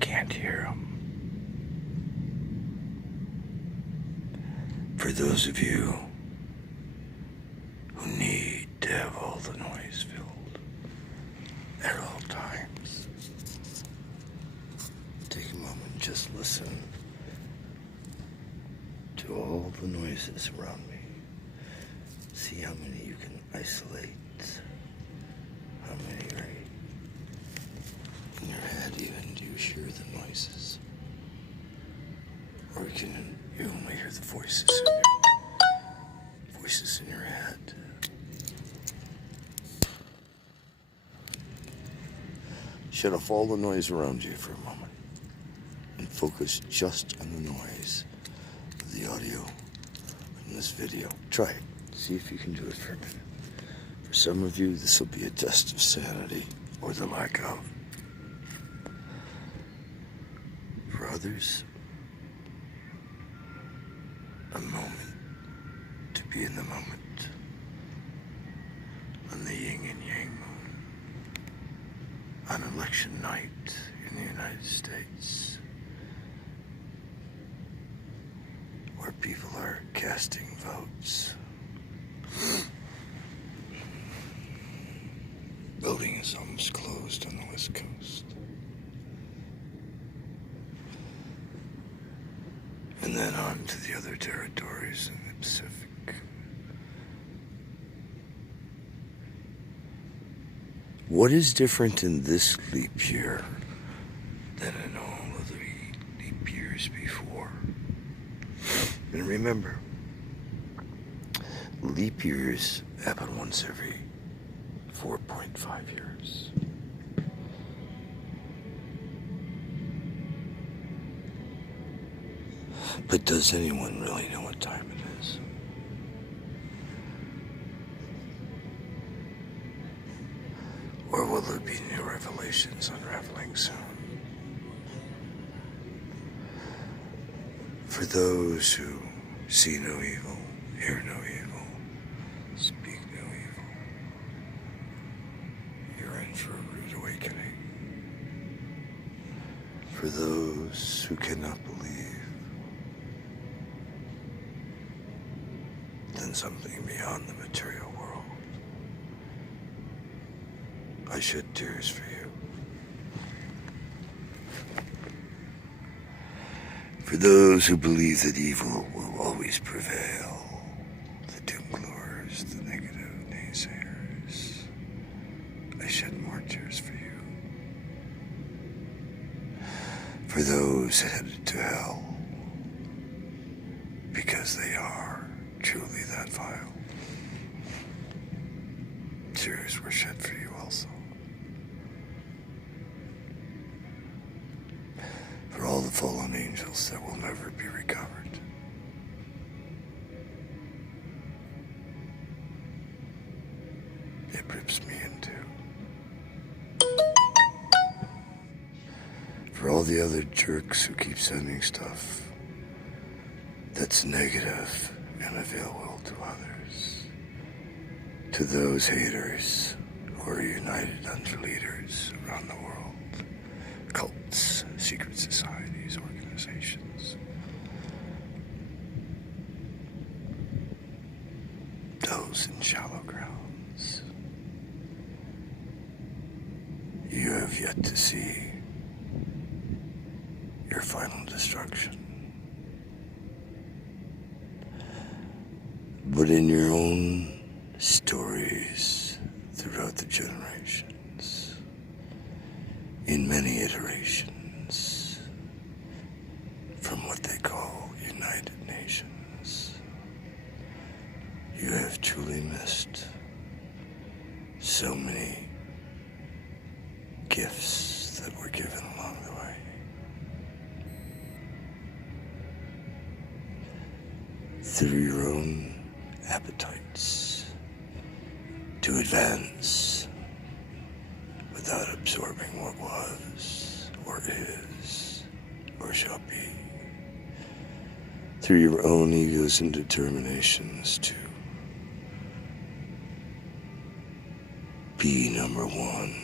can't hear them. For those of you who need to have all the noise filled at all times, take a moment, just listen to all the noises around me. See how many you can isolate, how many are in your head even. Do you hear the noises? Or can you only hear the voices in your head? Shut off all the noise around you for a moment and focus just on the noise of the audio in this video. Try it. See if you can do it for a minute. For some of you, this will be a test of sanity or the lack of. For others, a moment to be in the moment on the yin and yang moon on election night in the United States, where people are casting votes. Voting is almost closed on the West Coast. And then on to the other territories in the Pacific. What is different in this leap year than in all of the leap years before? And remember, leap years happen once every 4.5 years. But does anyone really know what time it is? Or will there be new revelations unraveling soon? For those who see no evil, hear no evil, speak no evil, you're in for a rude awakening. For those who cannot believe, then something beyond the material world, I shed tears for you. For those who believe that evil will always prevail, the doom-glowers, the negative naysayers, I shed more tears for you. For those headed to hell, because they are truly that vile, tears were shed for you also. For all the fallen angels that will never be recovered. It rips me in two. For all the other jerks who keep sending stuff that's negative and available to others. To those haters who are united under leaders around the world. Cults, secret societies, organizations. Those in shallow grounds. You have yet to see your final destruction. But in your own stories throughout the generations, in many iterations, from what they call United Nations, you have truly missed so many gifts that were given along the way. Through your own appetites to advance without absorbing what was, or is, or shall be. Through your own egos and determinations to be number one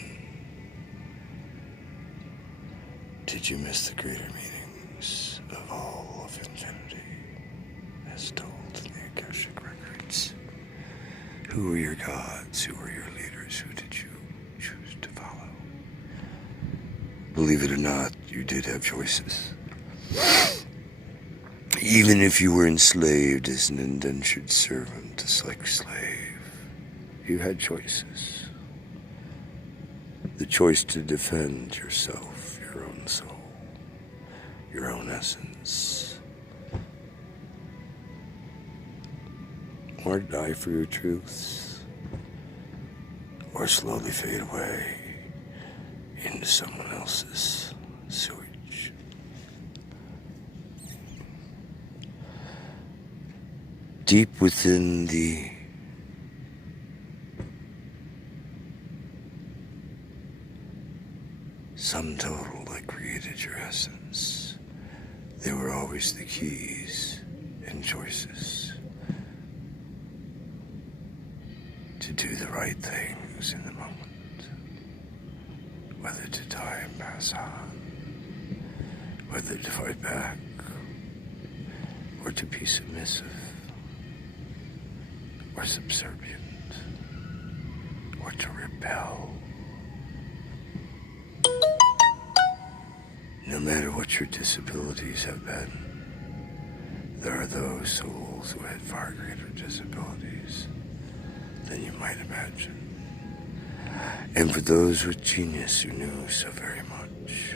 Did you miss the greater meanings of all of infinity, as told in the Akashic records? Who were your gods? Who were your leaders? Who did you choose to follow? Believe it or not, you did have choices. Even if you were enslaved as an indentured servant, a like slave, you had choices. The choice to defend yourself, your own soul, your own essence, or die for your truths, or slowly fade away into someone else's sewage. Deep within the sum total that created your essence, there were always the keys and choices to do the right things in the moment, whether to die and pass on, whether to fight back, or to be submissive, or subservient, or to rebel. No matter what your disabilities have been, there are those souls who had far greater disabilities than you might imagine. And for those with genius who knew so very much,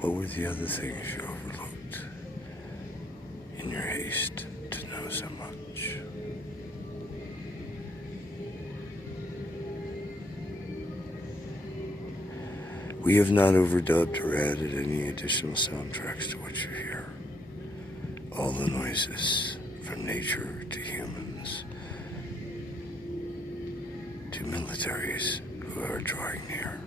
what were the other things you overlooked in your haste to know so much? We have not overdubbed or added any additional soundtracks to what you hear. All the noises, from nature to humans, to militaries who are drawing near,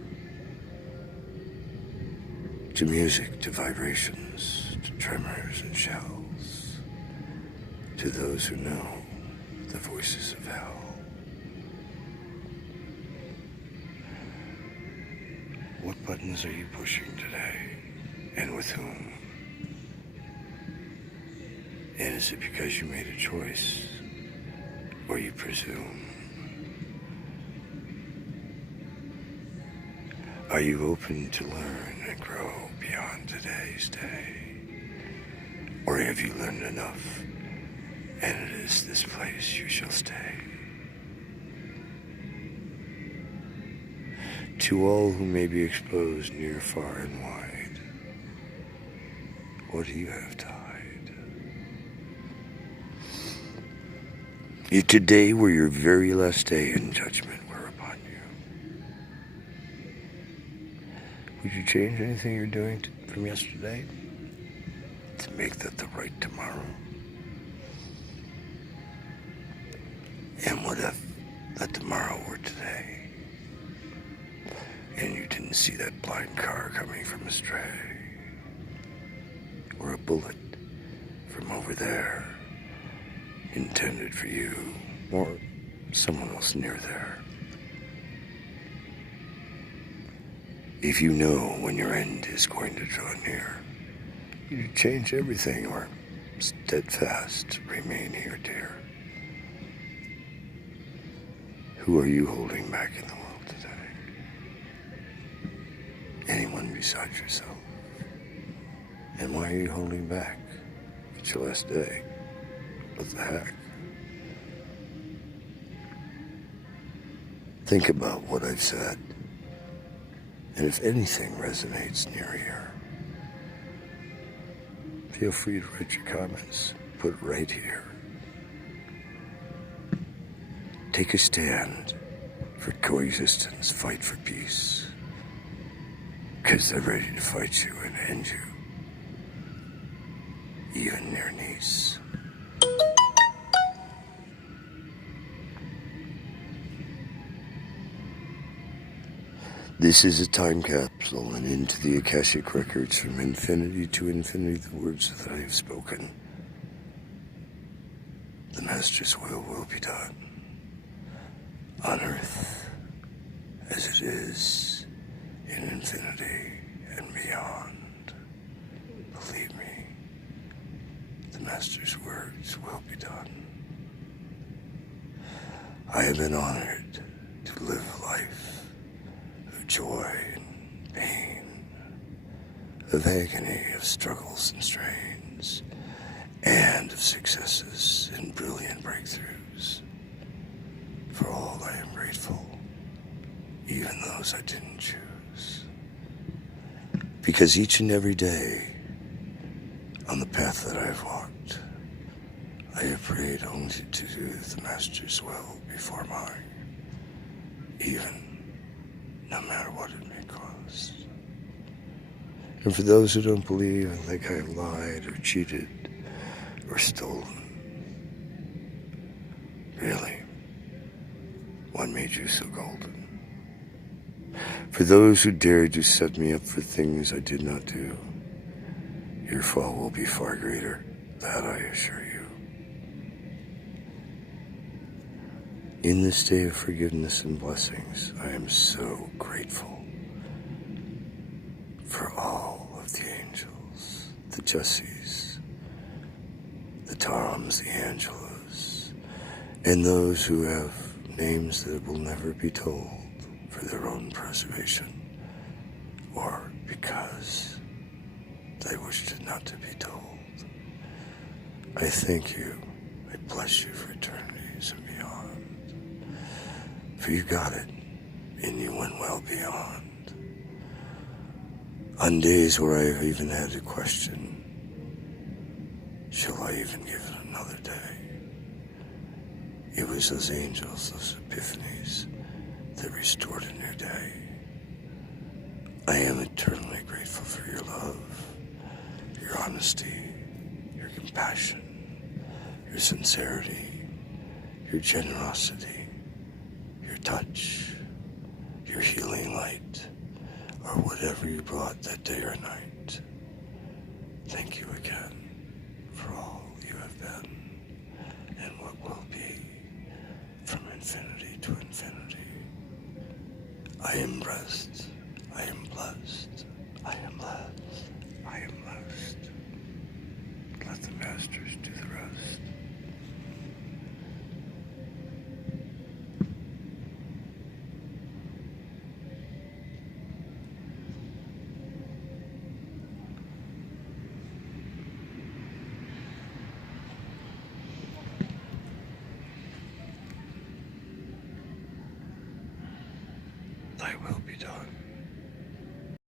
to music, to vibrations, to tremors and shells, to those who know the voices of hell. What buttons are you pushing today, and with whom? And is it because you made a choice, or you presume? Are you open to learn and grow beyond today's day? Or have you learned enough, and it is this place you shall stay? To all who may be exposed near, far, and wide, what do you have to hide? If today were your very last day and judgment were upon you, would you change anything you're doing from yesterday to make that the right tomorrow? And what if that tomorrow were today? And you didn't see that blind car coming from astray, or a bullet from over there intended for you or someone else near there. If you know when your end is going to draw near, you change everything or steadfast remain here, dear. Who are you holding back in the world today? Anyone besides yourself? And why are you holding back? It's your last day. What the heck? Think about what I've said. And if anything resonates near here, feel free to write your comments. Put it right here. Take a stand for coexistence. Fight for peace. Because they're ready to fight you and end you, even near Nice. This is a time capsule and into the Akashic records from infinity to infinity, the words that I have spoken. The Master's will be done on earth as it is in infinity and beyond. Believe me, the Master's words will be done. I have been honored to live a life of joy and pain, of agony, of struggles and strains, and of successes and brilliant breakthroughs. For all I am grateful, even those I didn't choose. Because each and every day on the path that I've walked, I have prayed only to do the Master's will before mine, even no matter what it may cost. And for those who don't believe and think I have lied or cheated or stolen, really, what made you so golden? For those who dared to set me up for things I did not do, your fall will be far greater, that I assure you. In this day of forgiveness and blessings, I am so grateful for all of the angels, the Jessies, the Toms, the Angelos, and those who have names that will never be told for their own preservation, or because they wished it not to be told. I thank you, I bless you for eternities and beyond, for you got it, and you went well beyond. On days where I have even had to question, shall I even give it another day? It was those angels, those epiphanies, that restored a new day. I am eternally grateful for your love, your honesty, your compassion, your sincerity, your generosity, your touch, your healing light, or whatever you brought that day or night. Thank you again for all you have been and what will be from infinity to infinity. I am blessed, I am blessed, I am blessed, I am blessed. Let the Masters do the rest. Thy will